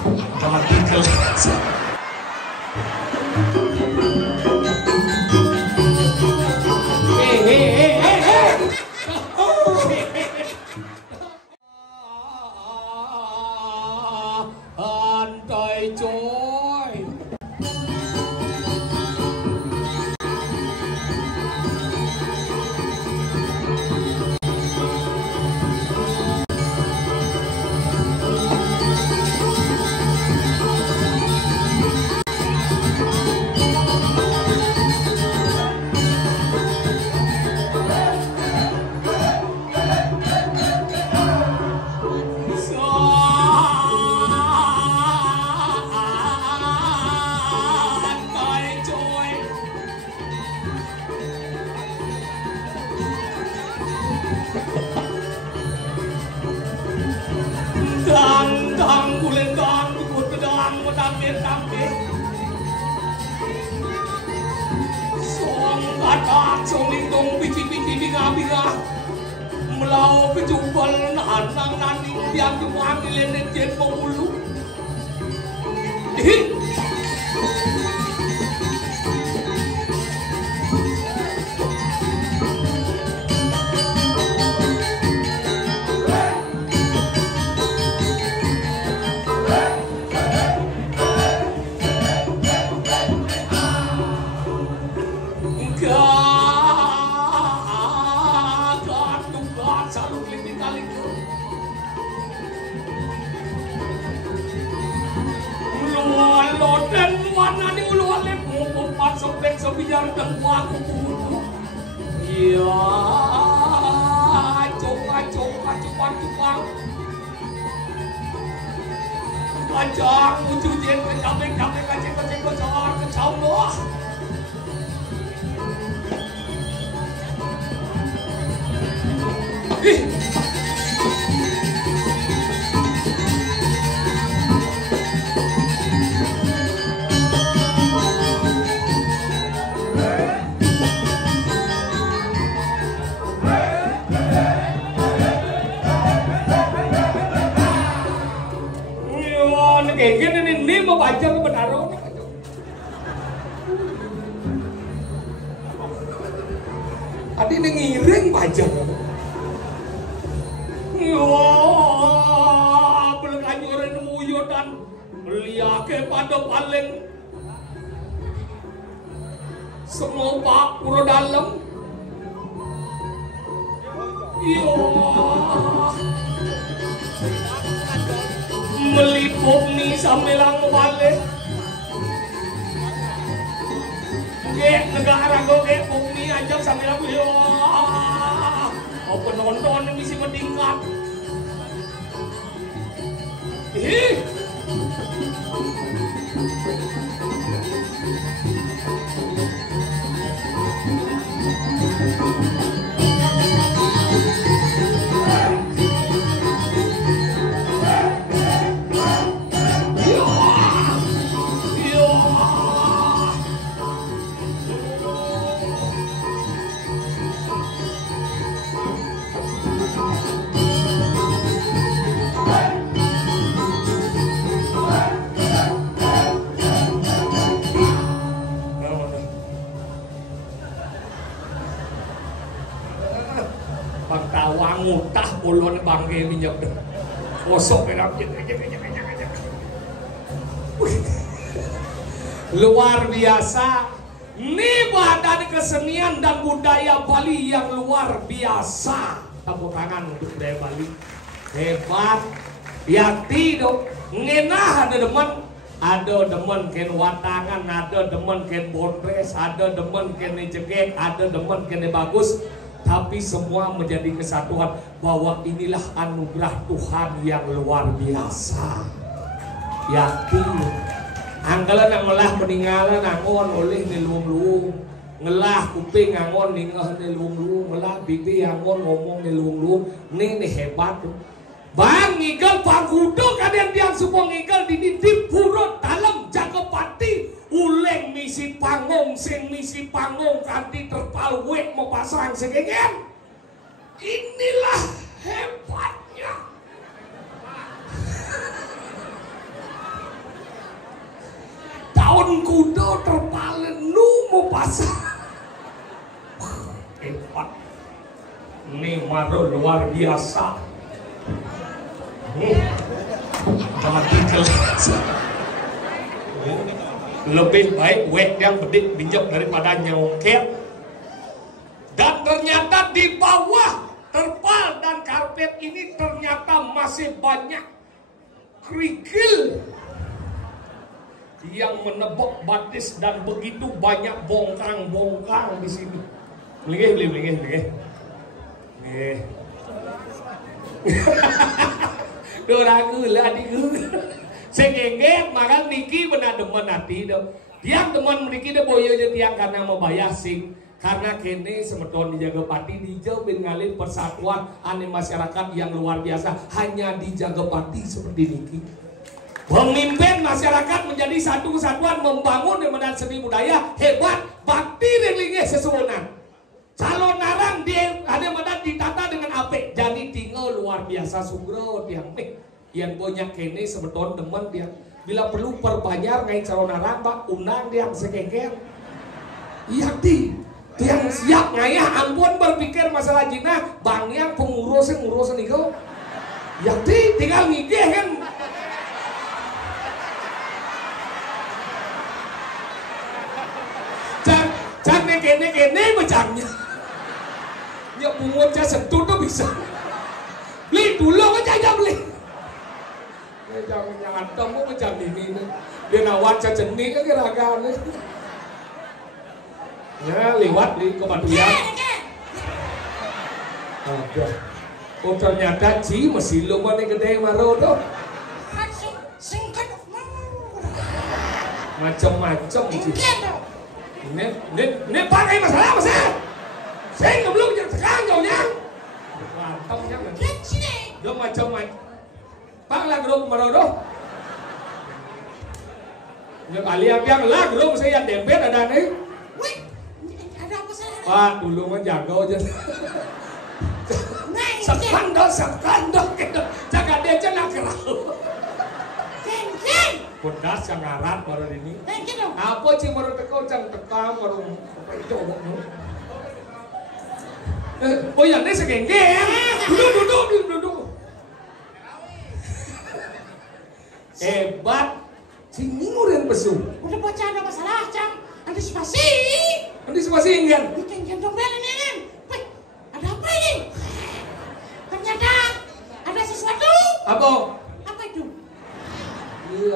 Mati kelas. Antai coy. Dang bulan dang ikut pedang pedang bentang song batak song lindung bici-bici binga-binga melau kejumpal nanang naning tiang jumang ilenet jen pemulu dan warna di ulu alep ngompat sobek sobijar dan waku iya coba cupang ajang uju jen kecapek kacek kocor kecau loh ih kayak ini mau baca kebenaran tadi ini ngiring baca belum anjurin muyo dan liake pada paling semua pak pura dalam iya melipuk nih sambil balik kayak negara gue kayak bumi aja sambil aku ya mau penonton yang bisa meningkat ih ngutah bolon bangke minyak deh kosok enak luar biasa ini badan kesenian dan budaya Bali yang luar biasa tepuk tangan untuk budaya Bali hebat yakti dong ngenah ada demen ken watangan ada demen ken bondres ada demen ken jegek ada demen ken bagus tapi semua menjadi kesatuan bahwa inilah anugerah Tuhan yang luar biasa. Yakin. Anggalan yang ngelah meninggalan angon oleh nilung-lung, ngelah kuping angon ningah nilung-lung, ngelah bibi angon ngomong nilung-lung, ini hebat tuh. Bang ngigel pangkudo kalian tiang semua ngigel di purut dalam Jagopati uleng misi panggung sing misi panggung kanti terpal wek mau pasang segegen inilah hebatnya kuda terpalen mau pasang. Hebat. Ini Maro luar biasa. Mati jelas. Lebih baik wek yang bedik binjok daripada nyongket. Dan ternyata di bawah terpal dan karpet ini ternyata masih banyak kerikil yang menebok batis dan begitu banyak bongkang-bongkang di sini. Beli. Doragu lah digu. Sengengget maka niki benar demen hati do. Tiang teman niki do boyo je tiang karena mau bayar sing. Karena kene semeton dijaga pati dijauh ngalih persatuan ane masyarakat yang luar biasa hanya dijaga pati seperti niki. Pemimpin masyarakat menjadi satu kesatuan membangun dengan seni budaya hebat bakti ringlinge sesuunan. Calon narang dia ada medan ditata dengan apik jadi tinggal luar biasa sugro tiang nih yang punya kene sebeton teman dia bila perlu perbanyak ngai calon narang pak unang dia sekengker iya di tiang siap ngayah ampun berpikir masalah jinah bang yang pengurusan nih kau ya di tinggal ngigeh kan cak kene macamnya ya bungut saya sentuh tuh bisa beli dulu aja beli jangan kamu macam ini dia nawat saya jenis kan kira-kira ya lewat di Kepatian ada oh ternyata Ci masih lumayan gede Maro tuh macam-macam Ci ini pakai masalah saya nggak belum jadi sekarang jauhnya mantapnya dia macam-macam pak lah grup Marodo ya kali yang lah grup saya dempet ada nih ada apa sih pak dulu mah jago aja sekandok gitu jaga dia jangan kerau pedas yang ngarat baru ini apa sih baru teko cang tekam baru apa itu oh ya ini segengge duduk hebat sini ngurin pesu udah baca ada masalah cang antisipasi enggak ikan dombel ini kan wih ada apa ini ternyata ada sesuatu apa itu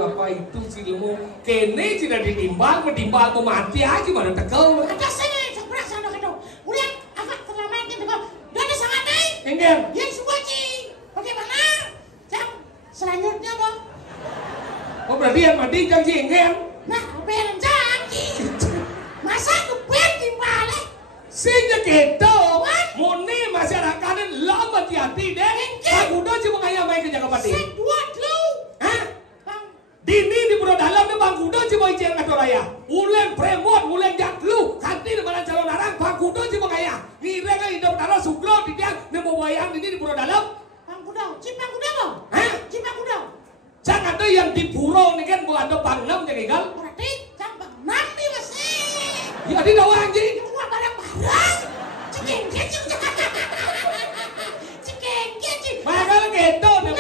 apa itu sih lu kene tidak ditimbal mau mati aja mana tekel ada sini sebelah sana itu udah agak terlambat gitu kok udah ada sangat nih enggak yang suci bagaimana cang selanjutnya bang oh berarti yang mati jangan sih enggak nah apa yang janji masa kepen timbal sehingga gitu murni masyarakatnya lama hati deh aku udah cuma kayak main ke Jakarta dua dulu Dini di Pura Dalam ni Bang Kudo cuma ijin ngatur raya. Ulen premot, ulen jaklu. Kanti di mana calon narang Bang Kudo cuma kaya. Ngira kan hidup tanah sugro di tiang ni mau bayang ini di Pura Dalam. Bang Kudo, Cipang Kudo bang. Cipang Kudo. Jangan ada yang di Puro ni kan bukan ada Bang Nam yang tinggal. Berarti Cang Bang Nam ni masih. Ya di dawa anjing. Wah barang-barang. Cikeng-cikeng. Makanya gitu ni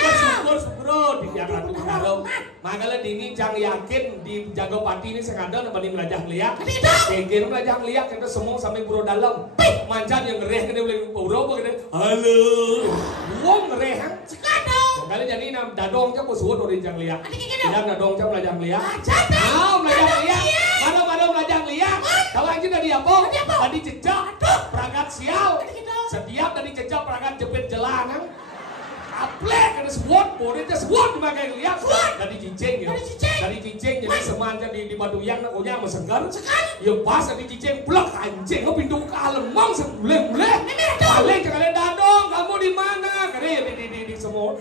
sugro di tiang Ratu Dalam. Makanya dini jangan yakin di Jagopati ini sengaja nambah melajah liak. Kira melajah liak kita semua sampai Pura Dalam. Mancan yang ngereh kena boleh pura apa kena. Halo, wong ngereh kan? Sekadong. Kali jadi nam dadong jam bersuut orang jang liak. Tidak dadong jam melajah liak. Melajah liak. Mana melajah liak. Tahu anjing tadi apa? Tadi jejak. Perangkat sial. Setiap tadi jejak perangkat jepit jelanang. Aplek ada SWOT, bolehnya SWOT dipakai lihat dari cincin ya, dari cincin jadi semanja di batu yang nakunya mesenggar, ya pas dari cincin blok anjing, nggak pintu ke alemang sebule, paling kalian dadong, kamu di mana? Karena di semua.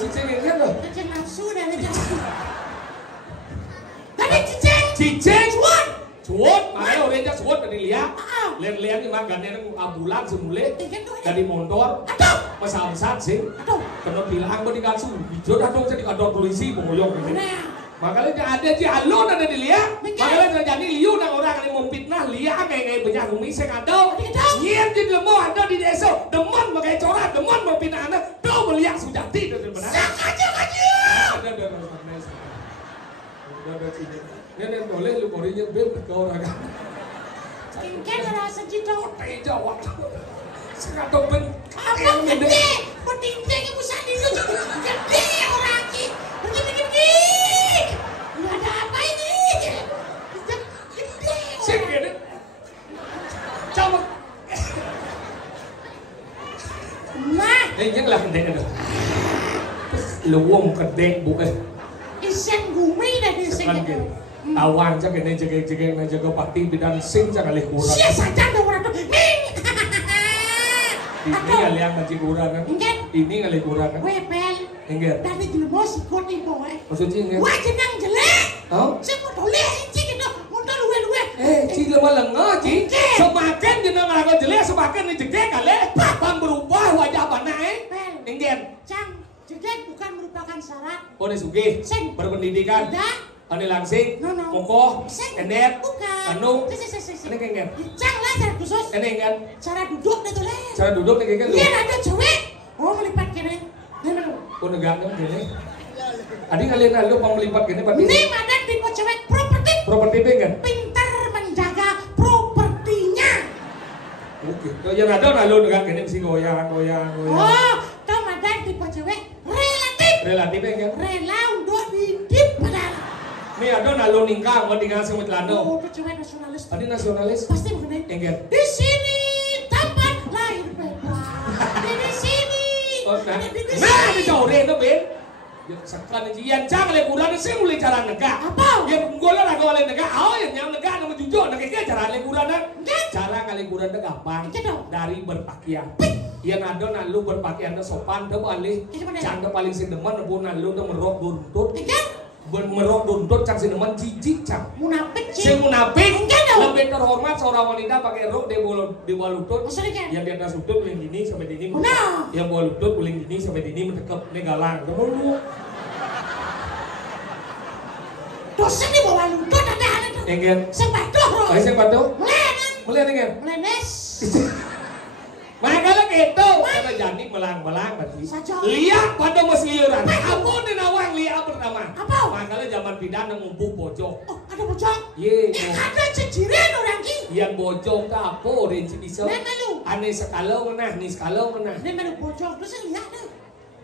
Cincin ini kan loh. Cincin nafsu dan tadi cincin SWOT. Suwot, makanya orangnya suwot tadi lihat. Lihat-lihat ini magane nang ambulan semule. Ikan tuh. Dari motor. Aduh. Masamsat sih. Aduh. Kena bilang kok dikasih. Hijau datang saya di kantor polisi pengoyong ini. Mana? Makanya ada si alun ada di Lia. Makanya terjadi liu nang orang yang memfitnah Lia kayak banyak umi saya ngadau. Nyian jadi lemah ada di desa. Demon pakai corak, demon memfitnah anak. Tuh melihat Sujati itu benar. Aja. Ada sini. Nenek boleh lu borinya bel kau orang. Kan rasa cito. Teh Jawa. Sekarang ben. Apa gede? Pentingnya ibu sandi itu gede orang ini. Gede. Nggak ada apa ini. Gede. Segede. Coba. Nah. Yang lah gede ada. Luwung gede bukan. Isen gumi dari sini. Tawang cak ini jaga pati bidan sing cak kali kurang. Sia saja dong orang tuh. Ini kali yang ngaji kurang kan? Ini kali kurang kan? Wepel. Enggak. Dari jelmo sikut nih boy. Maksudnya enggak? Wah jenang jelek. Oh? Saya mau toleh cik itu. Untuk luwe. Cik lemah lengah cik. Semakin jenang aku jelek semakin dijegek kali. Papan berubah wajah mana Pel. Enggak. Cang. Jelek bukan merupakan syarat. Oh ini sugih. Sing. Berpendidikan. Tidak. Ani langsing. No. Kokoh. Sing. Enet. Bukan. Anu. Ini Ini enggak. Cang lah cara khusus. Ini enggak. Cara duduk deh tuh leh. Cara duduk nih kan? Lihat ada cewek. Oh melipat kene. Nah. Oh negara gini. Adi kalian lalu mau melipat gini pak? Ini ada tipe cewek properti. Properti kan? Pintar menjaga propertinya. Oke. Kalau yang ada lalu negara gini mesti goyang. Oh, kau ada tipe cewek relatif. Relatif kan? Rela untuk hidup padahal. Ini ada lalu ningkang mau tinggal sama celana. Oh, itu cewek nasionalis. Adi nasionalis? Pasti mengenai. Enggak. Di sini tempat lahir bebas. Di sini. Nah, di sore itu Ben. Sekarang yang jangan leburan sih mulai cara negak. Apa? Yang gola lah gola negak. Oh yang negak nama jujur negak cara leburan cara ngaleburan negak apa? Dari berpakaian. Yang ada nalu berpakaian sopan tuh balik. Canda paling sedeman pun nalu tuh merok buntut. Merok buntut cang sedeman jijik cang. Munafik Si munafik lebih terhormat seorang wanita pakai rok di bawah lutut. Yang di atas lutut paling gini sampai dini. Yang bawah lutut paling gini sampai dini mendekap negalang. Kamu dosa di bawah lutut ada tuh. Enggak. Sing patuh. Sing patuh. Mulai enggak. Melenes. Makanya gitu, kata Jani melang berarti. Lihat pada mesliuran. Apa nih nawang lihat pertama? Apa? Makanya zaman pidana ngumpul bojong. Oh, ada bojong? Ye. Ada cejiran orang ki. Yang bojong tak apa, rinci bisa. Nemalu. Aneh sekalo menah, nih sekalo menah. Nemalu bojong, terus saya lihat deh.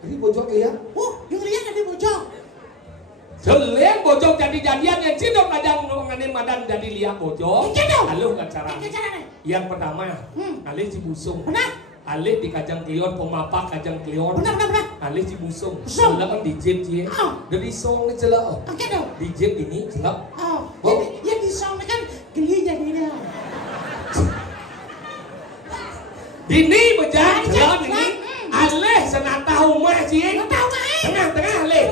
Ini bojong lihat? Oh, yang lihat ada bojong. Selain bojong jadi-jadian yang cidok kadang mengenai madan jadi lihat bojong. Lalu kan cara. Yang pertama, alih cibusung. Benar. Alih di kajang klion, pemapak kajang klion. Benar. Alih cibusung. Celak kan di jeb cie. Dari song ni celak. Oke dong. Di jeb ini celak. Oh. Yang di song kan geli jadinya. Dini berjalan celak ini. Alih senata rumah cie. Tengah alih.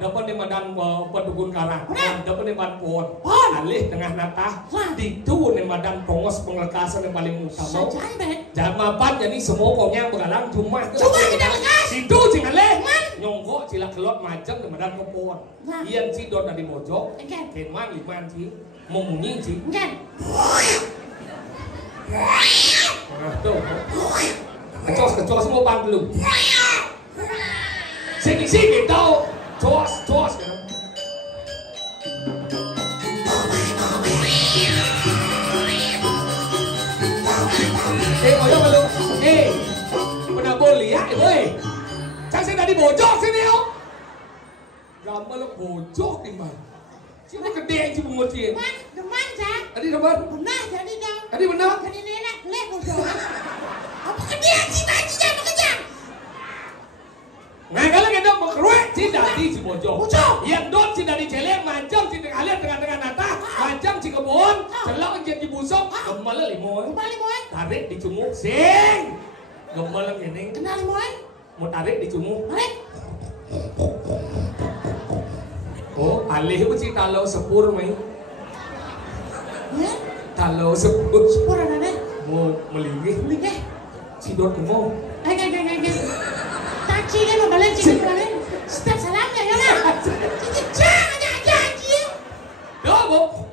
Dapat di madan pendukun karang, dapat di madan pohon, alih tengah natah, itu di madan pengos pengelekasan yang paling utama. Jamapan jadi semua konyang begalang cuma kita lekas. Itu sih alih, nyongkok cila kelot macam di madan pohon. Ian si dot dari mojok, kemang liman si, memunyi si. Tuh, kecos semua panggil. Sini gitu. Tos kan. Oyong lu. Pernah boleh ya, boy. Cang saya tadi bojok sini yo. Gambar lu bojok di mana? Siapa gede yang cipu ngocin? Deman cak. Tadi depan. Benar jadi dong. Tadi benar. Jadi nenek leh bojok. Apa gede yang cipu aja makanya? Nah kalau kita berkeruat, cinta di Cibojong. Yang dot cinta di Celek, macam cinta kalian tengah-tengah nata, macam cinta kebun, celak anjir di busok, gemala limoy. Tarik di cumuk, sing. Gemala gini. Kenal limoy? Mau tarik di cumuk. Tarik. Oh, alih itu cinta lo sepur main. Ya? Halo sepur. Sepur anane. Mau melingih. Melingih. Sidot mau. Taci kan mau balik sini balik. Step salamnya ya lah. Jangan aja anjing. Dobo.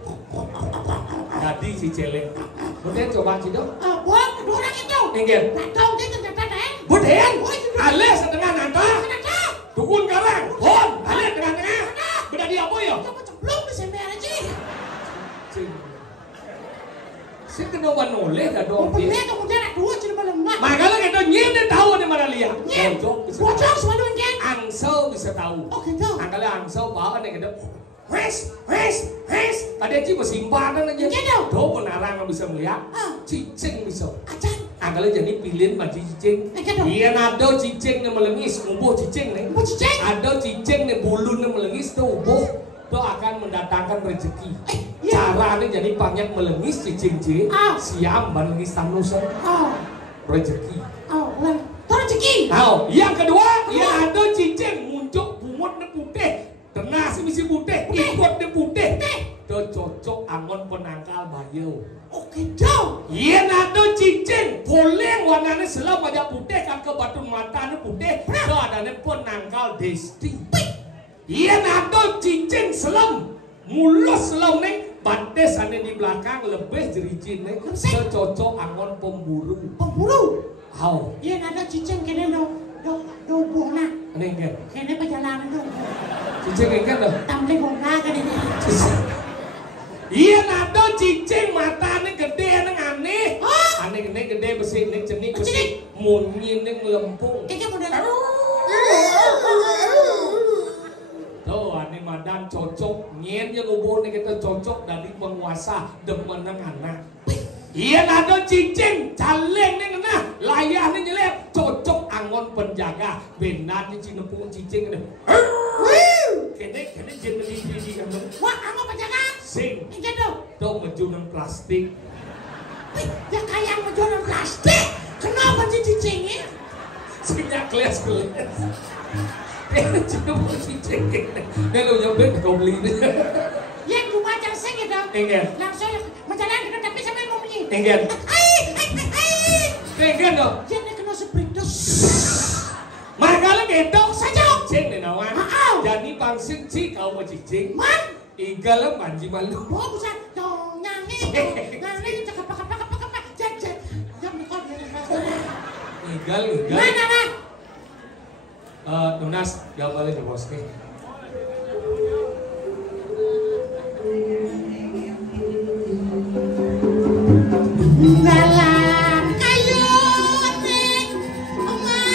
Tadi si celeng. Buden coba Cido. Buang dua orang itu. Ingat. Tak tahu dia ternyata dah. Buden. Ale setengah nanta. Tukun karang. Hon. Ale tengah-tengah. Beda dia apa ya? Belum bisa merah sih. Si kena wanole dah dong. Punya kemudian ada dua cuma lemah. Makanya kita nyende tahu di mana lihat. Bocor semua dong kan? Angsel bisa tahu. Oh gitu. Makanya angsel bawa nih kita. Hes. Tadi aja bersimpanan aja. Gitu. Tuh penarang bisa melihat. Cicing bisa. Acan. Angkala jadi pilihan baju cicing. Iya ada cicing yang melengis, ubuh cicing nih. Ubuh cicing. Ada cicing yang bulu yang melengis tuh ubuh. Itu akan mendatangkan rezeki. Caranya jadi banyak melengis cicing siam melengis tanusan. Rezeki. Rezeki. Yang kedua, yang ada cicing muncul bungut ne putih. Tengah si misi putih, ikut ne putih. Itu cocok angon penangkal bayu. Oke dong. Yang ada cicing boleh warnanya selam banyak putih kan ke batu mata ne putih. Itu adanya penangkal desti. Iya nado cicing selam mulus selam nih bates ane di belakang lebih jerijin nih cocok angon pemburu. Iya nado cicing kene do bona. Nih kan? Kene perjalanan do. Cicing kan dah. Tamle bona kan ini. Iya nado cicing mata nih gede aneh. Aneh gede besi nih cenik besi munyi nih lempung. Kayaknya model. Tuh, ini madan cocok, nyen yang ubahnya kita cocok dari penguasa demenang anak. Iya ada cicing, caleng nih kena, layah nih nyelip, cocok angon penjaga, benar nih cinepung cicing ini. Kene jen di kamu. Wah, angon penjaga. Sing. Ini tuh. Tuh menjunan plastik. Ya kayak menjunan plastik. Kenapa cicingnya? Singnya kelas. Cuma cicing. Ini lo nyobek kau beli ini. Yang cuma cacing gitu. Enggak. Langsung menjalan kita tapi sampai mau bunyi. Enggak. Enggak dong. Jangan kena sepritus. Makanya gedok saja. Cicing nih nawan. Jadi bangsin ci kau mau cicing. Man. Igal manji malu. Oh bisa dong nyanyi. Nyanyi cakap. Jajan. Jam nikah dia. Igal. Mana? Tunas gambarnya di bosnya. Dalam kayu ning omah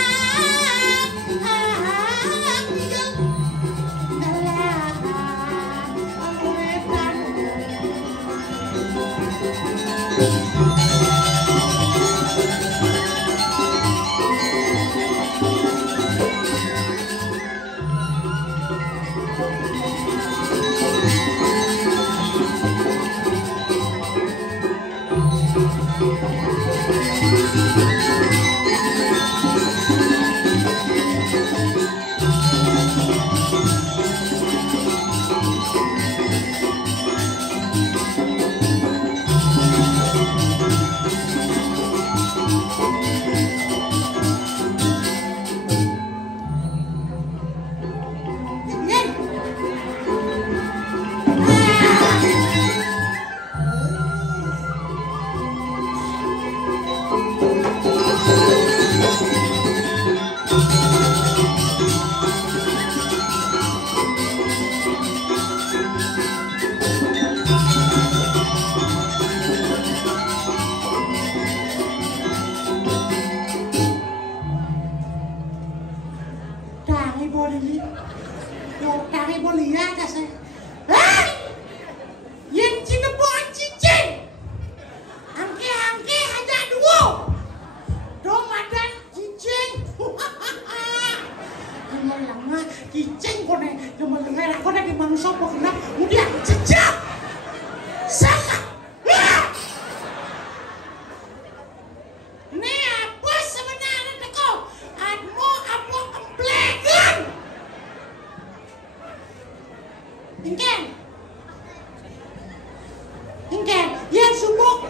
Ingken, yang sumuk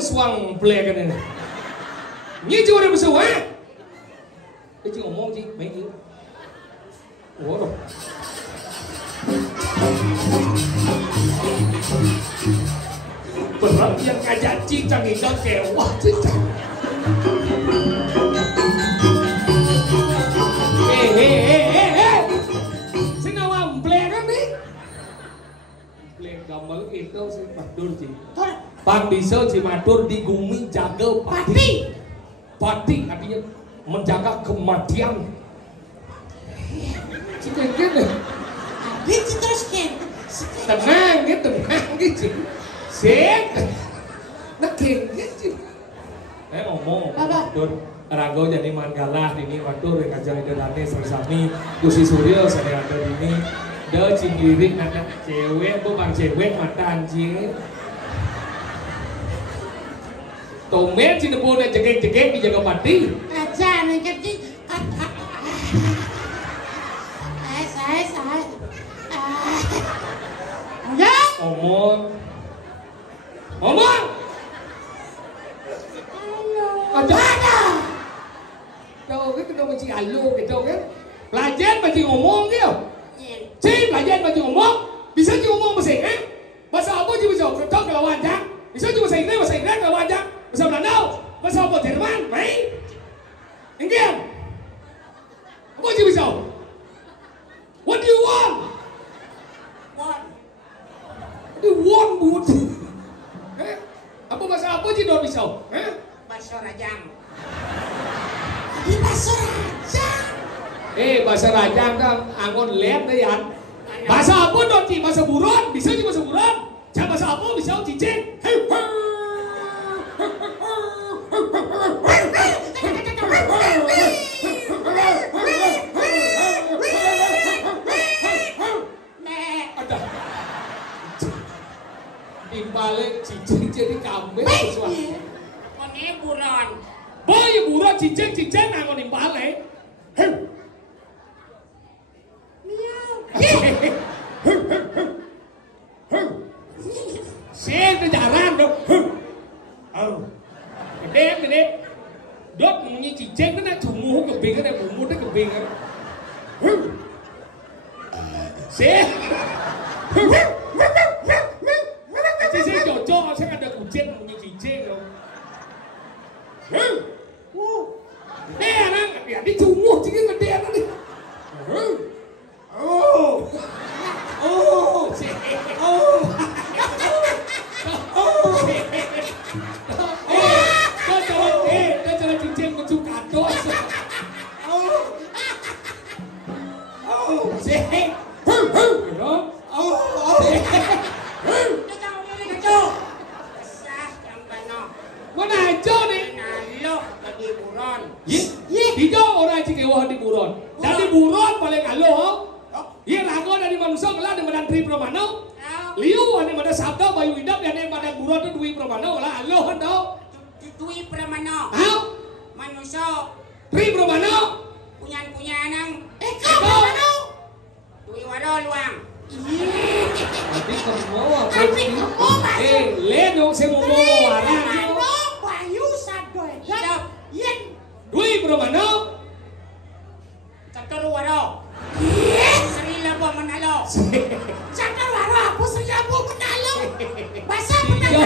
suang plek kan ini. Như chưa được sửa á. Cái chị ngomong chị mấy chứ. Ủa rồi. Berat yang ngajak cicang itu kewa cicang. Xin nào am plek kan nih. Plek gambar itu sih matur sih. Pak bisa si matur di bumi jaga pati. Pati artinya menjaga kematian. Cik gitu. Habis terus kan. Tenang gitu. Sip. Nak gitu. Ngomong. Matur Rago jadi Manggala ini matur yang ngajar dedane sami Gusti Suryo saya ada ini. Dah cinggirik anak cewek bukan cewek mata anjing. Tomen si debu udah jegek-jegek dijaga pati. Aja nih kecil. Saya. Omong. Halo. Ada. Đâu cái đâu mà chị alo cái đâu cái. Belajar mà chị ngomong dia. Cik belajar mà chị ngomong. Bisa chị ngomong bahasa Inggris. Bahasa apa chị bisa? Ketok ke lawan jang. Bisa chị bahasa Inggris ke lawan jang. Bahasa Belanda. Bahasa apa Jerman? Mai. Inggris. Apa chị bisa? What do you want? What? What do you want, bud? Apa bahasa apa chị đồn bisa? Bahasa Rajang. Di bahasa Rajang. Bahasa Rajang kan angon lep đấy anh. Bahasa apa đồn chị? Bahasa Buron. Bisa chị bahasa Buron? Chả bahasa apa bisa chị chết? Balik cicing jadi kambing sesuatu. Ini buron. Boy buron cicing angon balik. Xe nó jalan dong. Gede. Dot bunyi cicing kan cungu kebing kan bumbu kebing kan. Xe. Cicing cocok saya ada kucing bunyi cicing dong. Gede anak ya di cungu cicing gede anak nih. Dari buron paling alo. Iya lagu dari manusia lah di Madan Tri Pramana. Liu ada Madan Sabda Bayu Idam ada Madan buron tu Dwi Pramana lah alo hando. Dwi Pramana. Manusia Tri Pramana. Punya nang. Eko. Dwi waro luang. Tapi kamu ledo saya mau warang. Bayu Sadoy. Yen. Dwi Pramana. Cakarwaro. Sri Labo Manalo. Cakarwaro apa Sri Labo Manalo? Bahasa Manalo.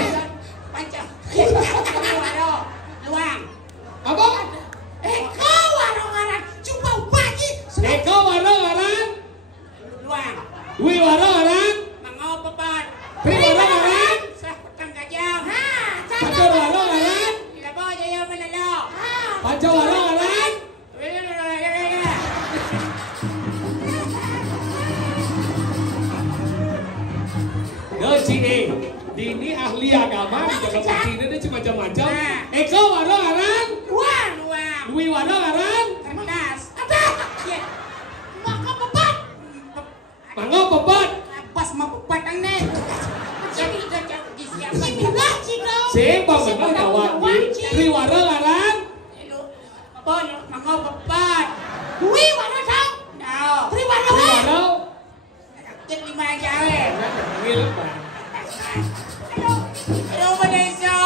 Panca. Cakarwaro. Luang. Apa? Eko waro ngaran. Coba bagi. Eko waro ngaran. Luang. Dwi waro ngaran. Mango pepat. Tri waro ngaran. Sah petang gajah. Cacar waro ngaran. Labo Jaya Manalo. Panca waro ngaran. Sini, Dini ahli agama di jaga pati ini cuma macam-macam. Eko waro ngaran. Luang. Dwi waro ngaran. Kertas. Ada. Maka pepat. Mango pepat. Pas mau pepat ane. Jadi di siapa ni? Siapa benar kawan? Dwi waro ngaran. Apa mango pepat. Dwi waro tau? Tau. Dwi waro. Dwi waro. Jadi 5 jalan. Ngilup bang. Aduh, Vanessa.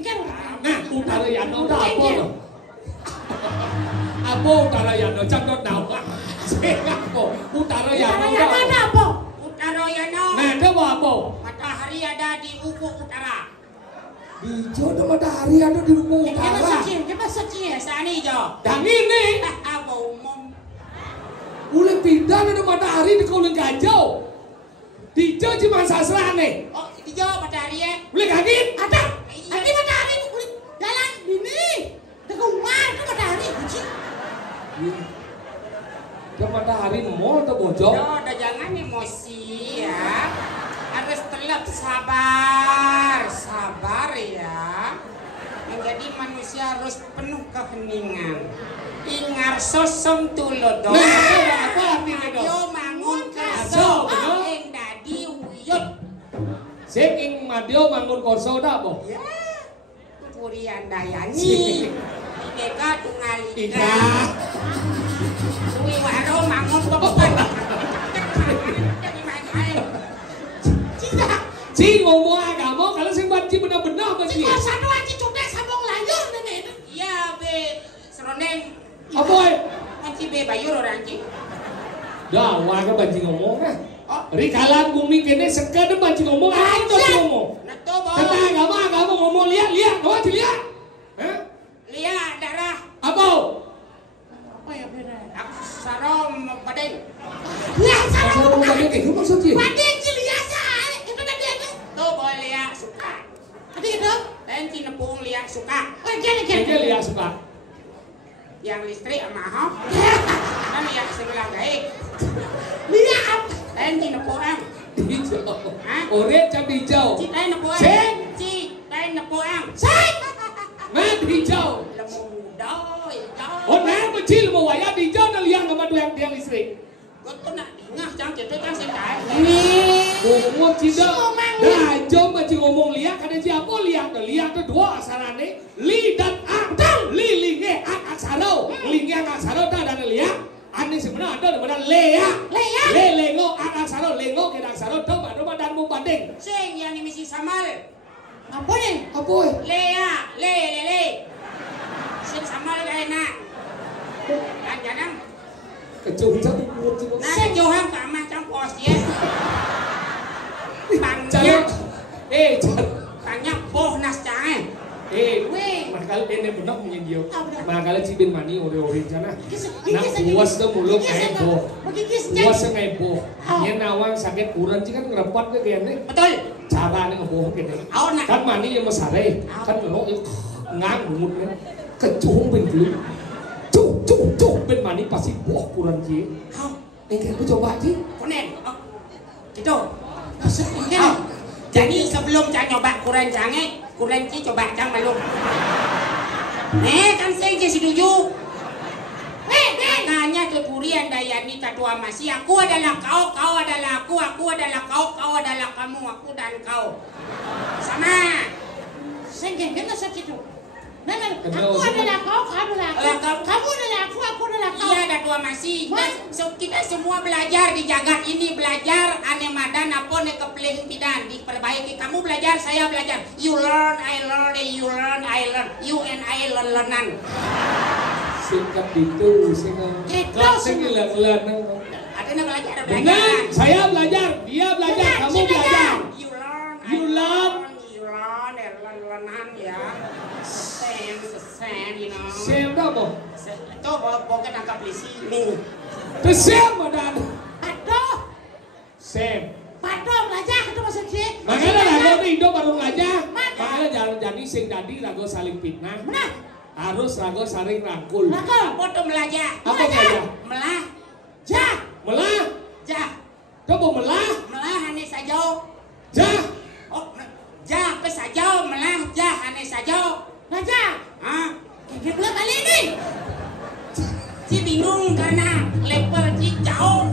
Cengkel. Nah, Utara Yano dah apa tu? Apa Utara Yano? Cakap tahu kan? Apa? Utara Yano dah Ada apa? apa? Utara Yano. Nah, dia buat apa? Matahari ada di ufuk utara. Hijau ada matahari ada di ufuk utara. Coba searching. Sana hijau. Dan ini, Apa umum? boleh pindah ada matahari di Kuling Gajau. Hijau cuma sasra nih. Oh, hijau matahari ya. Boleh kaget? Ada. Ada matahari jalan ini. Dekat rumah itu matahari. Dia matahari mau atau bojong? Udah jangan emosi ya. Harus tetap sabar, sabar ya. Menjadi manusia harus penuh keheningan. Ingar sosom tulodo. Nah, apa artinya dong? Yo mangun Aso, kerso. betul. Ing dadi wuyut. Sing ing Madio mangun korso dah boh. Ya. Purian dayani. Deka tungalika. Ika. Suwi waro mangun pepet. Ci ngomong agama kalau sing banci benar-benar banci. Kau satu aja cukup sambung layar nih. Iya be seroneng. Apa? Anci be bayur orang anci. Dah, warga banci ngomong kan. Oh, Rikalan bumi kene sekadar banci ngomong. Apa tu ngomong? nato bo. Tentang agama ngomong lihat, kau lihat. Hah? Lihat darah. Apa? Apa ya beda? Aku sarom badan. Ya Asal salah. mau balik itu maksudnya? Badan ciliasa. Itu tadi ada. To boleh lihat suka. Ada itu. Anci nepung lihat suka. Oh gini. Keke lihat suka. Yang listrik mahal. Kan lihat sebelah gaib. Lihat. Anci nepung. Hijau. Hah? Oret cabai hijau. Cik lain nepung. Sing. Cik lain nepung. Say. Nah, hijau. Lemu muda. Oh, nah, kecil mau wayar hijau dah lihat sama tiang listrik. Kau tu nak dengar jangan kita jangan sedai. Ngomong tidak. Dah, jom macam ngomong lihat ada siapa lihat tu? Lihat tu dua asarane. Li dan ak. Li linge ak asaro. Linge ak asaro dah dan lihat. Ani sebenarnya ada daripada Lea. Le lengo ak asaro lengo kita asaro tu baru badan mu banding. Sing yang ni misi samal. Apa nih? Apa? Lea, le. Sing samal kaya nak. Dan jangan. Kecil-kecil buat sih. Nah, jauhan kamah campos ya. Jangan. Banyak, Jangan. banyak boh nas jangan. Weh. Makal ini benar punya dia. Ah, benar. Makal cibin mani ori sana. Nak Gigis puas tu mulut kayak boh. Begigis Puas kayak boh. Yang nawang sakit kurang sih kan ngerepot ke kayaknya. Betul. Cara ni ngeboh gitu. Awak nak. Kan mani yang mesare. Kan ngerok itu ngang umut kan. Kecung ben dulu. Cuk ben mani pasti boh kurang sih. Hau, Engkau tu coba sih. konen. Oh, gitu. Hau. Jadi sebelum cak nyoba kuren cange, kuren ci coba cang malu. Kan saya je setuju. Makanya tu Durian Dayani Tatua Masih. Aku adalah kau, kau adalah aku adalah kau adalah kamu, aku dan kau. Sama. Sengkeng kena sakit tu. Nah, Kenal aku siapa? adalah kau, kamu adalah Kamu. aku. Kamu adalah aku adalah kau. Iya, Datua Masih. Mas. So, kita semua belajar di jagat ini, belajar ane madan apa ne kepelih pidan diperbaiki. Kamu belajar, saya belajar. You learn, I learn, you learn, I learn. You and I learn-learnan. Singkat itu, singkat ngelan. Ada yang belajar, ada Benar, belajar. saya belajar, dia belajar, kamu belajar. You learn, You learn. you learn, learn-learnan ya. Sen, you know. Saya apa? Itu bawa tangkap polisi. Nih. Tu saya madan. Aduh, Sam. patuh belajar itu maksud dia. Makanya rago tu hidup baru belajar. Makanya jangan jadi sing tadi rago saling fitnah. Mana? Harus rago saling rangkul. Rakol. Apa tuh belajar? Apa belajar? Melah, Jah. Melah. jah. Coba melah. Melah ane saja. Jah. Oh, jah pe saja, melah jah ane saja. Belajar. Hah? Dia belum kali ini. Si bingung karena level si jauh.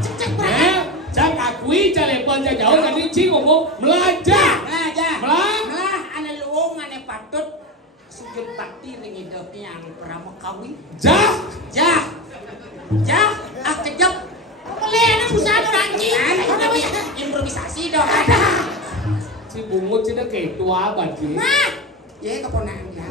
Cek belajar. Eh, jangan akui jangan lepas jauh tadi cing ngomong belajar. Melah jah. Melah. Melah ane luung ane patut sujud bakti ning hidup yang pernah kawin. Jah. Jah. Jah, kejap. Pembelian usaha ranking. Improvisasi dong. Si bungut sih dah kayak tua banci. Nah, Ya keponakan.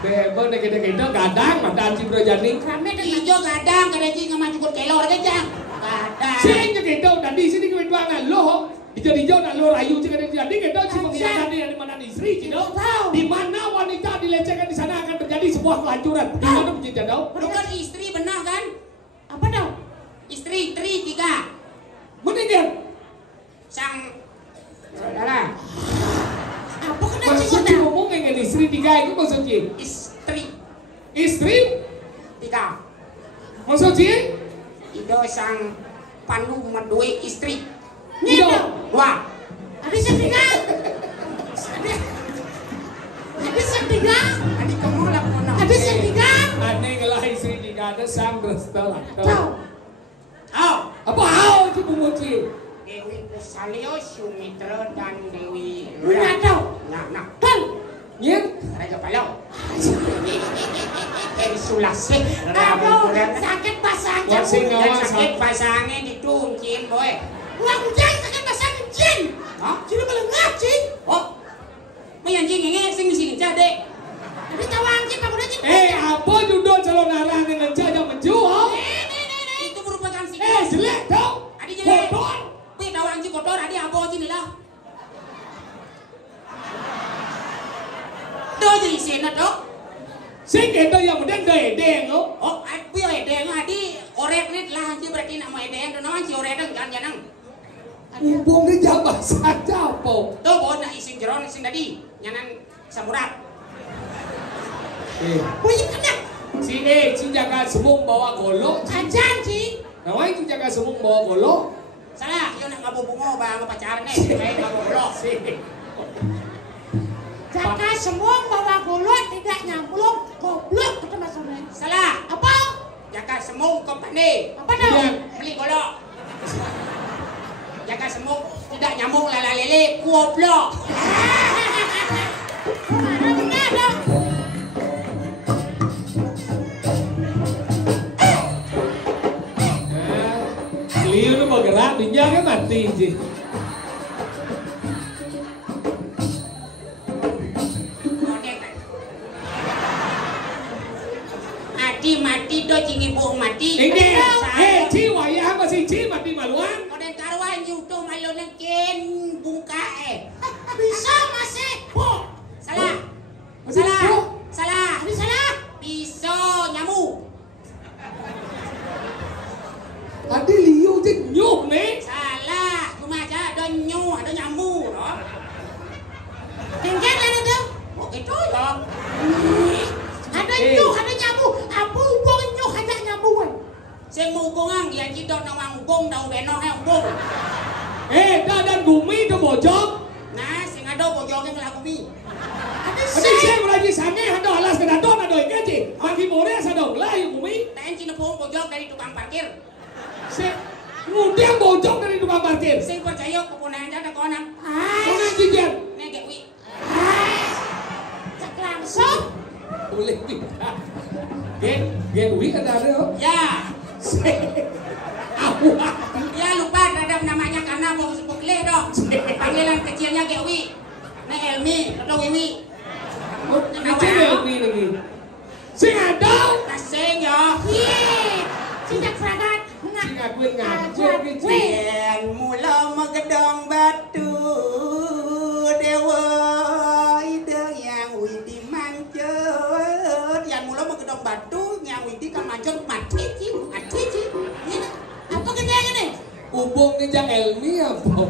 Bebe nek kita gadang madan si Bro Jani. Rame dan Ijo gadang kada ji ngama cukup kelor aja jang. Gadang. Sing kita dan di sini kita doang lo. Dijo na lo rayu jadi jadi kita si pengkhianat di mana istri gitu. Di mana wanita dilecehkan di sana akan terjadi sebuah kehancuran. Di mana menjadi tahu? Bukan istri benar kan? apa dong? Istri, tiga. Meninggal. Sang saudara. Apa kena Maksudnya ngomong dengan istri tiga itu maksudnya? Istri Tiga. 3. Maksudnya? Ido sang panu madue istri. Ido. Wah. Ada yang tiga. Ada yang tiga. Adik kamu lah kono. Ada yang tiga. Aneh lah istri tiga ada sang bersetelah. Tahu. Apa hal itu pemuji? Dewi Pusalio, Sumitra dan Dewi. Nggak tahu. Nah. Tahu. Nyet. Raja Palau. Sulase. Aduh, sakit pasangnya. Masih Dan ngawas. sakit pasangnya ditungkin boy. Ulang jang sakit pasangnya jin. Hah? Jadi kalau ngaji. Oh. May anjing ngengek sing sing jade. Tapi tawang jin pak udah jin. Apa judul calon arah dengan jajah menjual? Itu merupakan sikap. Jelek tau? Adi jelek. Kotor. Pi dawang ji kotor adi abo ji nila. Do jadi sena dok. Sing itu yang mudah gaya deng lo. Oh, pi edeng adi orek nih lah ji berarti nak mau edeng do nawan si orek kan janang. Umpung di jabah saja po. Do bo na ising jeron ising tadi nyanan samurat. Bunyi kena. Si jaga semung bawa golok. Ajan jin. Nawai si jaga semung bawa golok. Salah, yo nak ngabubungo ba ang pacaran nih, kaya ngabubulok. Jaka semua bawa golok tidak nyambung. Goblok kata Mas Soren. Salah, Apa? jaka semung kompani. Apa dong? Beli golok. Jaka semung tidak nyambung lala lele, goblok. Mana benar dong? Liu nó bergerak, dunia kan mati sih. Mati do cingi buang mati. Ini, ci wayah masih ci mati maluan. Koden karuan yuto malo nang ken bungka Bisa masih. Po. Salah. Masih Salah. po? Salah. Ini salah. Piso nyamuk. Tadi Liu chứ nhục nih. Salah. Cuma aja do nyu, ada nyamuk. No? Tinggal ada dong. Oh itu ya. Ada nyuh, ada nyamuk. Apa hubungan nyuh ada nyamuk? Sing mugungang dia cidok nawang ugong daw beno he ugong. Dan bumi itu bojong. Nah, sing ado bojongnya ngelakumi. Ada Ini saya lagi sange ada alas kena don ada yang gaji. Maki more ada lah yang bumi. Tain cinepung bojong dari tukang parkir. Saya ngundang bojong dari tukang parkir. Sing percaya keponakan ada konang. Orang jijian. Nek wi. Cek langsung. Boleh tidak. Gen wih ada Ya. Awak. Ya lupa ada namanya karena mau sebut le dong. Panggilan kecilnya Gewi. Nek Elmi atau Wiwi. Kecil ini lagi. Sing ada. Kasing ya. Iya. Sejak fragat. Sing akuin ngajak gitu. Yen mula megedong batu dewa ide yang widi mancut. Yang mula megedong batu yang widi kan mancut mati ci. Apa gedenya nih? Hubung nih Jang Elmi apa?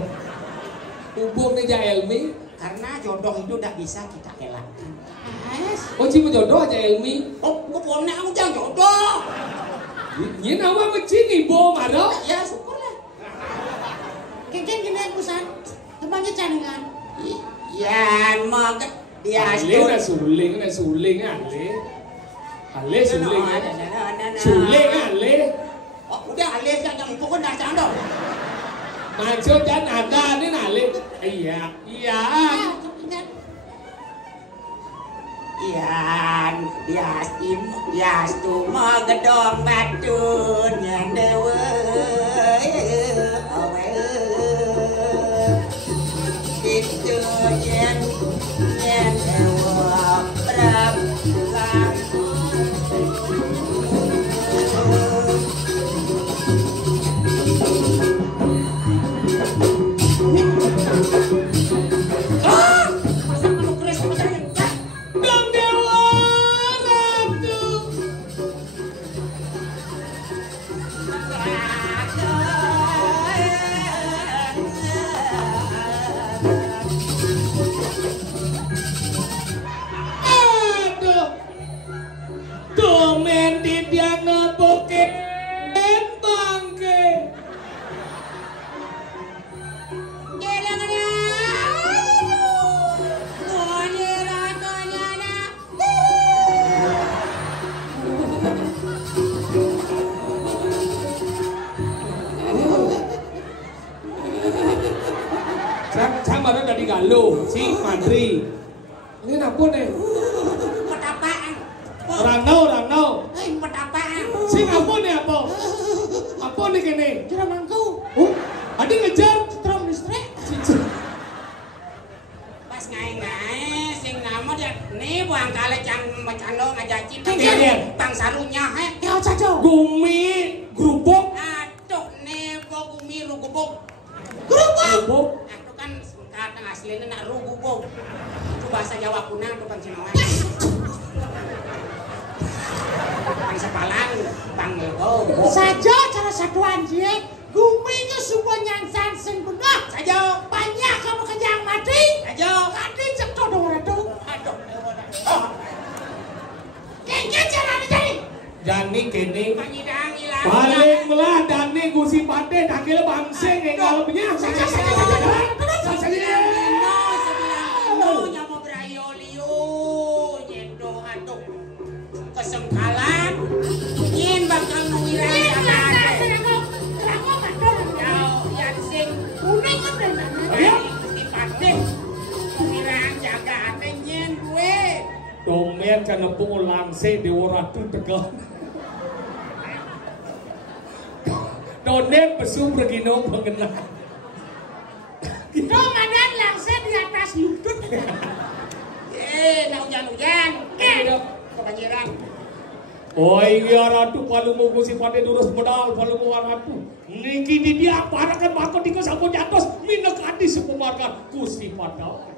Hubung nih Jang Elmi. Karena jodoh itu tidak bisa kita elak. Oh cuma jodoh aja Elmi. Oh, gue punya aku jangan jodoh. Ini nama macam ni bom ada. Ya syukurlah. Kengken gini kusan. Temannya caningan. Yan mag dia Ale na suling ale. Ale suling. Suling ale. Oh, udah ale jangan pukul dah jangan dong. Maksud dan ada ni ale. Iya. Yan bias tu magedong batun yang dewa awe itu yan sama ada dari galuh si Madri. Ini apa nih? Petapaan. Rangau. Petapaan. Sing apa nih apa? Apa nih kene? Kira mangku. Oh, ada ngejar. Strom listrik. Pas ngai-ngai sing nama dia nih buang kali can macano ngajaci bang sarunya Ya caco. Gumi gerubuk. aduh nih gumi rugubuk Gerubuk. itu kan kata aslinya nak rugubuk itu bahasa Jawa kuno itu kan Cina bang sepalan bang Saja cara satu anjing. Guminya semua nyangsan sing benar. saja Banyak kamu kejang mati. saja Tadi cek dong ratu. aduh Kengke cara jadi. Jani kene. panyidang hilang Balik melah Dani gusi pade dakil bangse kalau punya. Saja. nyamo brayolio nyedo aduh kesengkalan nyin bakal nuwirang yang sing Kuning kan benar. di pabrik nuwirang jaga ate nyin gue Domen kan nepung langse Dewa Ratu Tegal. Donen besum regino pengenal. Ramadan langsung di atas lutut. na hujan-hujan kebanjiran Oh iya Ratu palu mau gusi pade durus modal palu mau Ratu. Niki di dia parakan makot di kesambut atas minak adi sepemarkan gusi pada.